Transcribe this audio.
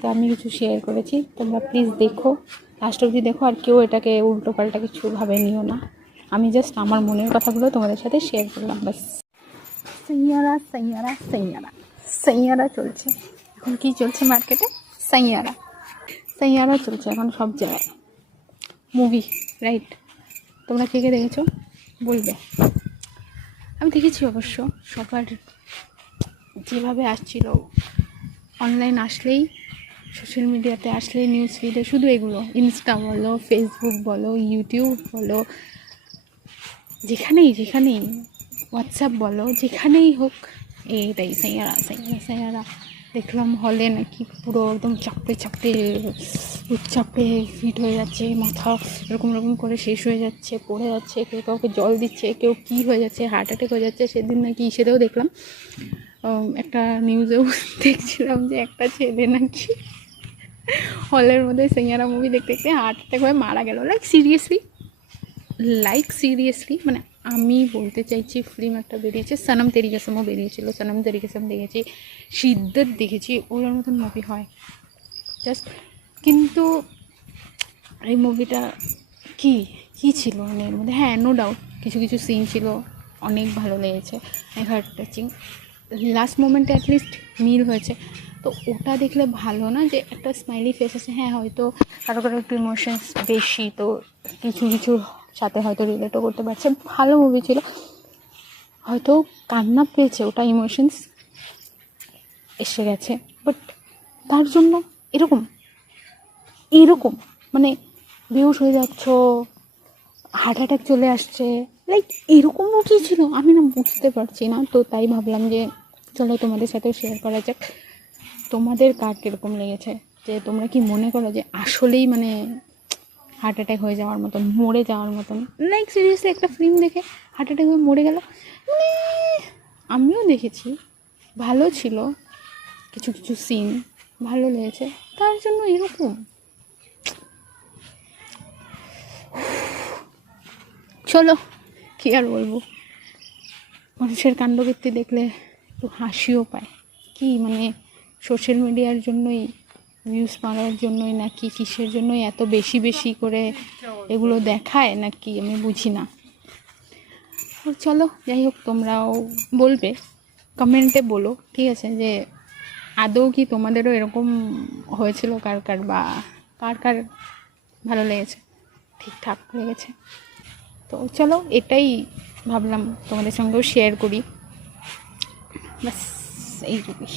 তো আমি কিছু শেয়ার করেছি, তোমরা প্লিজ দেখো, লাস্ট অবধি দেখো, আর কেউ এটাকে উল্টো পাল্টা কিছু ভাবে নিও না। আমি জাস্ট আমার মনের কথাগুলো তোমাদের সাথে শেয়ার করলাম বাস। সাইয়ারা সাইয়ারা সাইয়ারা সাইয়ারা চলছে এখন। কি চলছে মার্কেটে? সাইয়ারা সাইয়ারা চলছে এখন সব জায়গায়। Movie, right? তোমরা কে কে দেখেছো বলবে। আমি দেখেছি অবশ্য। সবার যেভাবে আসছিল, অনলাইন আসলেই, সোশ্যাল মিডিয়াতে আসলেই, নিউজ ফিডে শুধু এগুলো, ইনস্টা বলো, ফেসবুক বলো, ইউটিউব বলো, যেখানেই হোয়াটসঅ্যাপ বলো, যেখানেই হোক এইটাই সাইয়ারা সাইয়ারা সাইয়ারা। দেখলাম হলে নাকি পুরো একদম চাপে ফিট হয়ে যাচ্ছে, মাথা এরকম করে শেষ হয়ে যাচ্ছে, পড়ে যাচ্ছে, কেউ কাউকে জল দিচ্ছে, কেউ কী হয়ে যাচ্ছে, হার্ট অ্যাটাক হয়ে যাচ্ছে। সেদিন নাকি সেটাও দেখলাম, একটা নিউজেও দেখছিলাম যে একটা ছেলে নাকি হলের মধ্যে সাইয়ারা মুভি দেখতে দেখতে হার্ট অ্যাটাক হয়ে মারা গেল। লাইক সিরিয়াসলি মানে আমি বলতে চাইছি, ফিল্ম একটা বেরিয়েছে, সনম তেরি কসমও বেরিয়েছিল, সনম তেরি কসম দেখেছি, শিদ্দত দেখেছি, ওর মতন মুভি হয় জাস্ট। কিন্তু এই মুভিটা কী ছিল মানে এর মধ্যে? হ্যাঁ, নো ডাউট কিছু সিন ছিল অনেক ভালো লেগেছে, হার্ট টাচিং, লাস্ট মোমেন্টে অ্যাটলিস্ট মিল হয়েছে। তো ওটা দেখলে ভালো না যে একটা স্মাইলি ফেস আছে, হ্যাঁ হয়তো কারো একটু ইমোশনস বেশি, তো কিছু সাথে হয়তো রিলেটও করতে পারছে, ভালো মুভি ছিল, হয়তো কান্না পেয়েছে, ওটা ইমোশনস এসে গেছে, বাট তার জন্য এরকম মানে বেহুশ হয়ে যাচ্ছ, হার্ট অ্যাটাক চলে আসছে, এরকমও কী ছিল আমি না বুঝতে পারছি না। তো তাই ভাবলাম যে চলো তোমাদের সাথেও শেয়ার করা যাক, তোমাদের কার কীরকম লেগেছে, যে তোমরা কি মনে করো যে আসলেই মানে হার্ট অ্যাটাক হয়ে যাওয়ার মতন, মরে যাওয়ার মতন, সিরিয়াসলি একটা ফিল্ম দেখে হার্ট অ্যাটাক হয়ে মরে গেল। মানে আমিও দেখেছি, ভালো ছিল, কিছু সিন ভালো লেগেছে, তার জন্য এরকম? চলো কী আর বলবো, মানুষের কাণ্ডকীর্তি দেখলে একটু হাসিও পায়। কি মানে সোশ্যাল মিডিয়ার জন্যই, ভিউজ পাওয়ার জন্যই, নাকি কিসের জন্যই এত বেশি করে এগুলো দেখায় নাকি আমি বুঝি না। চলো যাই হোক, তোমরাও বলবে, কমেন্টে বলো, ঠিক আছে, যে আদৌ কি তোমাদেরও এরকম হয়েছিল কার বা কার ভালো লেগেছে, ঠিকঠাক লেগেছে। তো চলো এটাই ভাবলাম তোমাদের সঙ্গেও শেয়ার করি, বাস এইটুকুই।